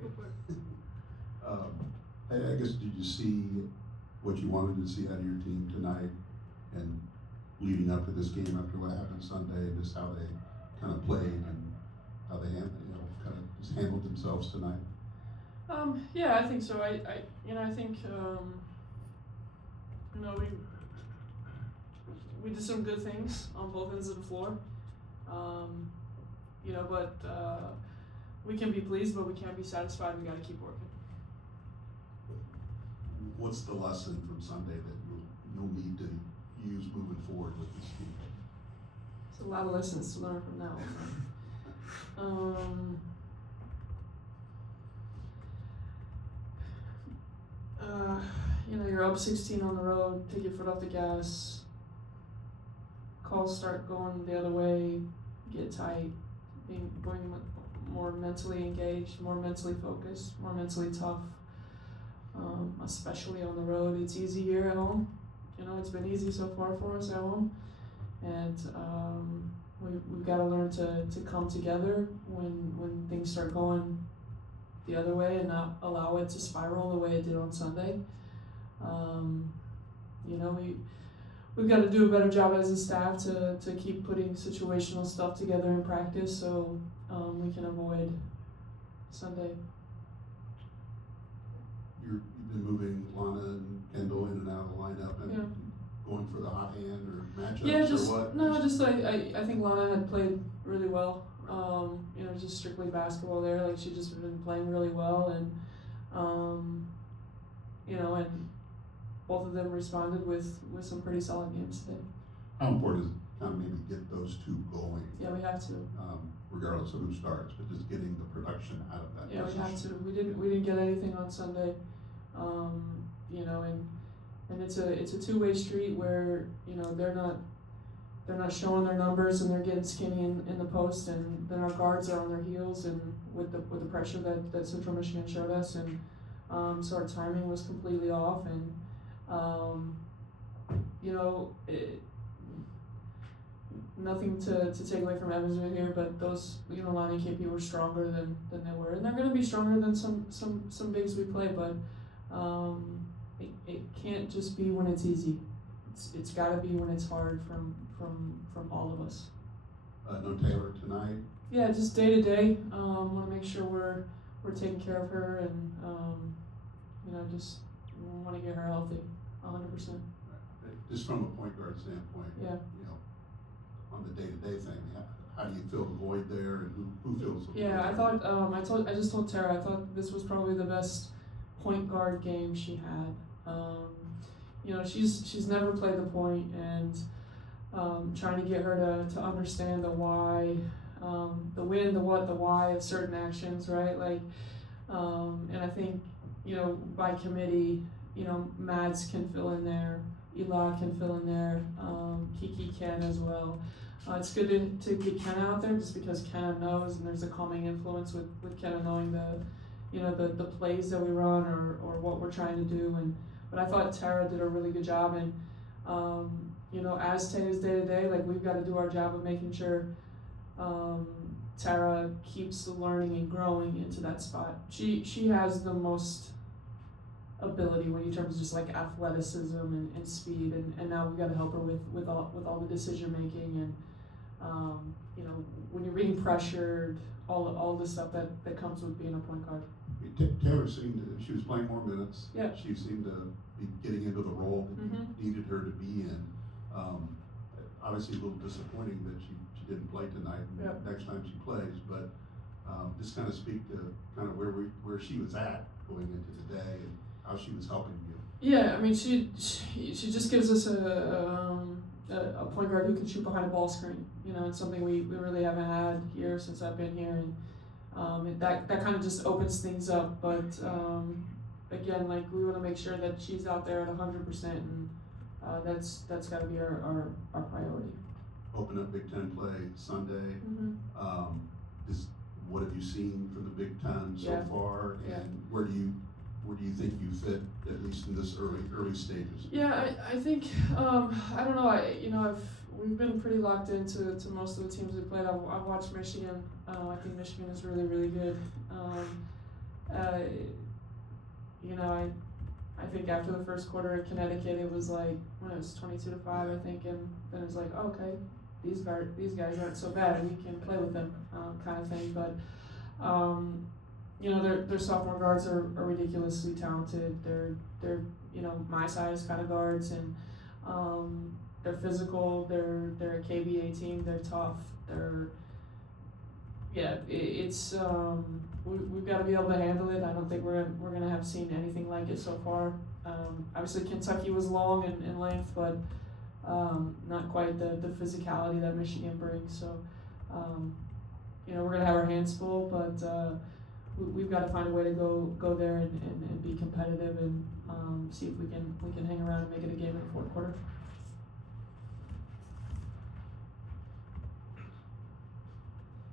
real quick. I guess, did you see what you wanted to see out of your team tonight and leading up to this game after what happened Sunday, just how they kind of played and how they kind of just handled themselves tonight? Yeah, I think so. I think, we did some good things on both ends of the floor. But we can be pleased, but we can't be satisfied. We got to keep working. What's the lesson from Sunday that you'll need to use moving forward with this team? There's a lot of lessons to learn from that one. You're up 16 on the road, take your foot off the gas, calls start going the other way, get tight, being more mentally engaged, more mentally focused, more mentally tough, especially on the road. It's easy here at home. It's been easy so far for us at home, and we've got to learn to come together when things start going the other way and not allow it to spiral the way it did on Sunday. We've got to do a better job as a staff to keep putting situational stuff together in practice so we can avoid Sunday. You've been moving Lana and Kendall in and out of the lineup and going for the hot hand or matchups or what? I think Lana had played really well. Just strictly basketball there. Like she just been playing really well, and and both of them responded with some pretty solid games today. How important is it kind of maybe get those two going? Yeah, we have to. Regardless of who starts, but just getting the production out of that. Yeah, position. we have to. We didn't get anything on Sunday. And it's a two-way street where they're not showing their numbers and they're getting skinny in the post, and then our guards are on their heels and with the pressure that Central Michigan showed us, and so our timing was completely off, and nothing to take away from Evansville here, but those Lonnie and KP were stronger than they were, and they're going to be stronger than some bigs we play, but it can't just be when it's easy. It's got to be when it's hard from all of us. No Taylor tonight. Yeah, just day to day. Want to make sure we're taking care of her, and just want to get her healthy, 100%. Just from a point guard standpoint. Yeah. On the day-to-day thing, how do you fill the void there, and who fills the void? Yeah, I thought I just told Tara I thought this was probably the best point guard game she had. She's never played the point, and trying to get her to understand the why, the when, the what, the why of certain actions, right? Like, and I think by committee, Mads can fill in there, Eli can fill in there, Kiki can as well. It's good to get Kenna out there just because Kenna knows, and there's a calming influence with Kenna knowing the plays that we run or what we're trying to do. But I thought Tara did a really good job, and as Taya's day to day, like we've got to do our job of making sure Tara keeps learning and growing into that spot. She has the most ability when in terms of just like athleticism and speed, and now we've got to help her with all the decision making, and when you're being pressured, all the stuff that comes with being a point guard. Taylor she was playing more minutes. Yeah. She seemed to be getting into the role that you needed her to be in. Obviously a little disappointing that she didn't play tonight. Next time she plays, but just kind of speak to kind of where she was at going into the day and how she was helping you. Yeah, I mean she just gives us a point guard who can shoot behind a ball screen. It's something we really haven't had here since I've been here, and that kind of just opens things up. But again, like we want to make sure that she's out there at 100%, and that's got to be our priority. Open up Big Ten play Sunday. What have you seen from the Big Ten so far, and where do you think you fit, at least in this early stages? Yeah, I think I don't know. We've been pretty locked into most of the teams we played. I've watched Michigan. I think Michigan is really, really good. you know, I think after the first quarter at Connecticut, it was like, when it was 22-5, I think, and then it was like, oh, okay, these guys aren't so bad, we can play with them, kind of thing. But you know, their sophomore guards are ridiculously talented. They're you know, my size kind of guards, and they're physical. They're a KBA team. They're tough. It's we've got to be able to handle it. I don't think we're gonna have seen anything like it so far. Obviously Kentucky was long in length, but not quite the physicality that Michigan brings. So you know, we're gonna have our hands full, but we've got to find a way to go there and be competitive and see if we can hang around and make it a game in the fourth quarter.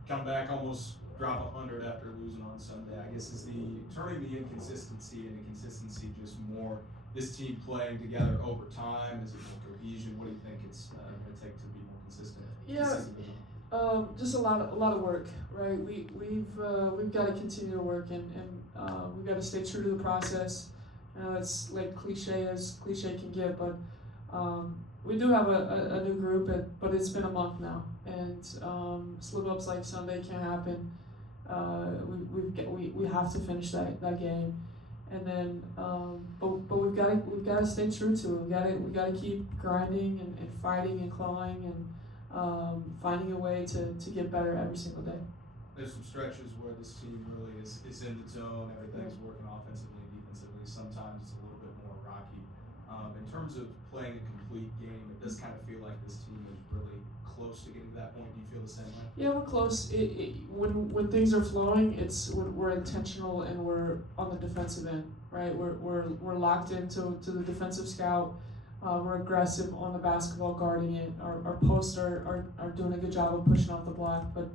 Come back, almost drop 100 after losing on Sunday. I guess is turning the inconsistency into consistency just more this team playing together over time? Is it more cohesion? What do you think it's going to take to be more consistent? Yeah, just a lot of work, right? We've got to continue to work, and we've got to stay true to the process. It's like cliche as cliche can get, but we do have a new group, but it's been a month now, and slip-ups like Sunday can't happen. We have to finish that game, and then but we've got to stay true to it. We got to keep grinding and fighting and clawing and finding a way to get better every single day. There's some stretches where this team really is in the zone. Everything's working offensively and defensively. Sometimes it's a little bit more rocky. In terms of playing a complete game, it does kind of feel like this team is really close to getting to that point. Do you feel the same way? Yeah, we're close. When things are flowing, we're intentional and we're on the defensive end, right? We're locked into the defensive scout. We're aggressive on the basketball, guarding it. Our posts are doing a good job of pushing off the block, but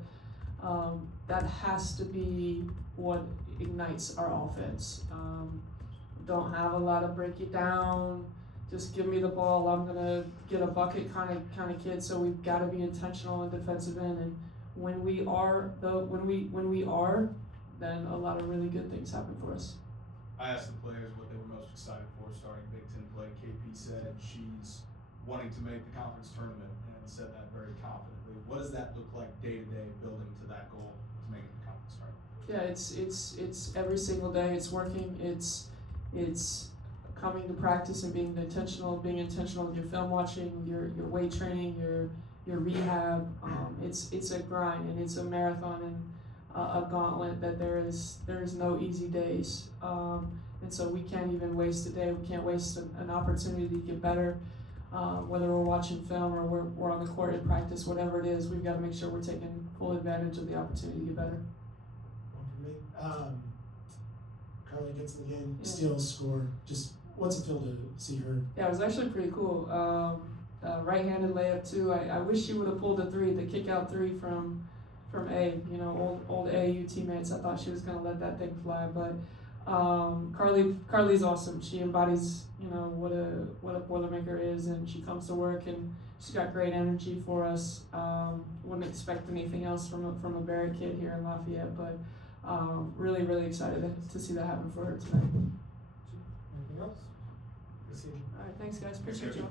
that has to be what ignites our offense. Don't have a lot of break it down, just give me the ball, I'm gonna get a bucket kind of kid. So we've got to be intentional in defensive end, and when we are, then a lot of really good things happen for us. I asked the players what they were most excited for starting Big Ten play. KP said she's wanting to make the conference tournament and said that very confidently. What does that look like day to day, building to that goal to make it the conference tournament? Yeah, it's every single day. It's working. It's coming to practice and being intentional with your film watching, your weight training, your rehab. It's a grind, and it's a marathon and a gauntlet that there is no easy days. And so we can't even waste a day. We can't waste an opportunity to get better. Whether we're watching film or we're on the court in practice, whatever it is, we've got to make sure we're taking full advantage of the opportunity to get better. Carly gets in the game, steals, score. Just what's it feel to see her? Yeah, it was actually pretty cool. Right-handed layup too. I wish she would have pulled a three, the kick-out three from A. You know, old AAU teammates. I thought she was gonna let that thing fly, but Carly's awesome. She embodies, you know, what a Boilermaker is, and she comes to work and she's got great energy for us. Wouldn't expect anything else from a Barrett kid here in Lafayette, but really, really excited to see that happen for her tonight. Anything else? All right, thanks guys. Appreciate you.